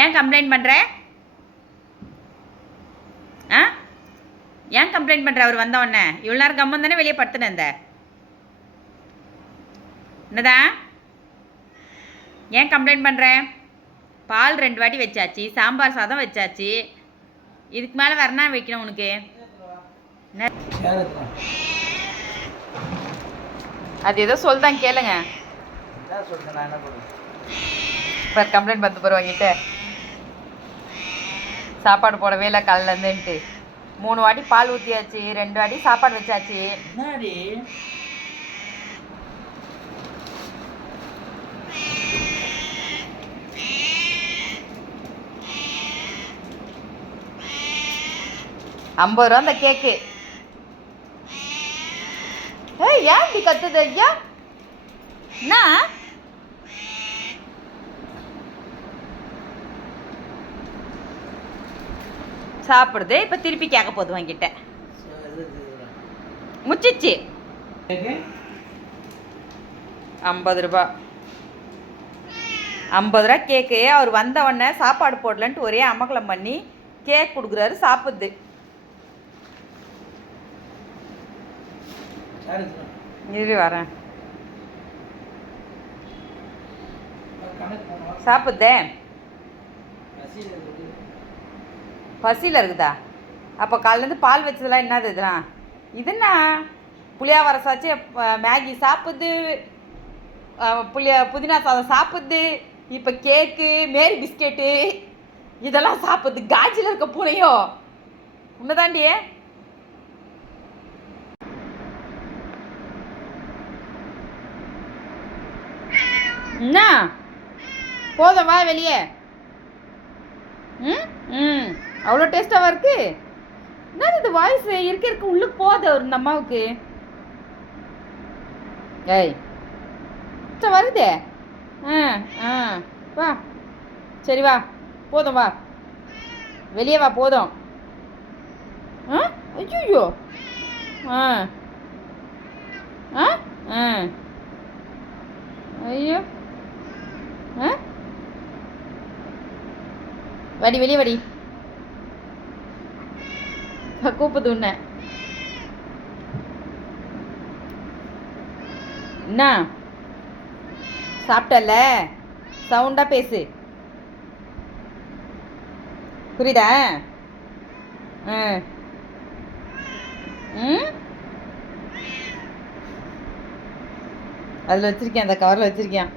ஏன் கம்ப்ளைண்ட் பண்ணுற? ஆ ஏன் கம்ப்ளைண்ட் பண்ணுற? அவர் வந்த உடனே இவ்வளோ நேரம் கம்மன் தானே வெளியே படுத்துனேன். இந்த என்னதான் ஏன் கம்ப்ளைண்ட் பண்ணுற? பால் 2 வாட்டி வச்சாச்சு, சாம்பார் சாதம் வச்சாச்சு, இதுக்கு மேலே வரனா வைக்கணும் உனக்கு? அது ஏதோ சொல்லிதான் கேளுங்க. இப்போ கம்ப்ளைண்ட் பண்ண போகிற வாங்கிட்டு சாப்பாடு போடவே இல்லை காலிலேருந்துன்ட்டு 3 வாட்டி பால் ஊற்றியாச்சு, 2 வாட்டி சாப்பாடு வச்சாச்சு. ₹50 அந்த கேக்கு. ஏன் இப்படி கத்துது ஐயா? என்ன சாப்பிடுது? இப்போ திருப்பி கேட்க போகுது வாங்கிட்ட. முச்சிச்சு ₹50. ₹50 கேக்கு. அவர் வந்த உடனே சாப்பாடு போடலன்ட்டு ஒரே அமக்கலம் பண்ணி கேக் கொடுக்குறாரு, சாப்பிடுது. இரு வரேன். சாப்பிடுதே. பசியில் இருக்குதா? அப்போ காலிலேருந்து பால் வச்சதெல்லாம் என்னது இதெல்லாம்? இதுன்னா புளியாவரை சாச்சு, மேகி சாப்பிடுது, புதினா சாதம் சாப்பிடுது, இப்போ கேக்கு, மேரி பிஸ்கெட்டு இதெல்லாம் சாப்பிடுது. காஜில் இருக்க பூனையோ உன்னதாண்டியே? என்ன போதும், வா வெளியே. அவ்வளோ டேஸ்ட்டாக இருக்கு. என்ன இது வாய்ஸ் இருக்க உள்ளுக்கு போகுது ஒரு இந்த அம்மாவுக்கு. ஏய் வருதே. வா சரி வா, போதும் வா வெளியே வா, போதும். ஐயோ ஐயோ வடி வெளியே வடி. கூப்பிடுது உன்ன. என்ன சாப்பிட்டல? சவுண்டாக பேசு, புரியுதா? அதில் வச்சுருக்கேன், அந்த கவரில் வச்சுருக்கேன்.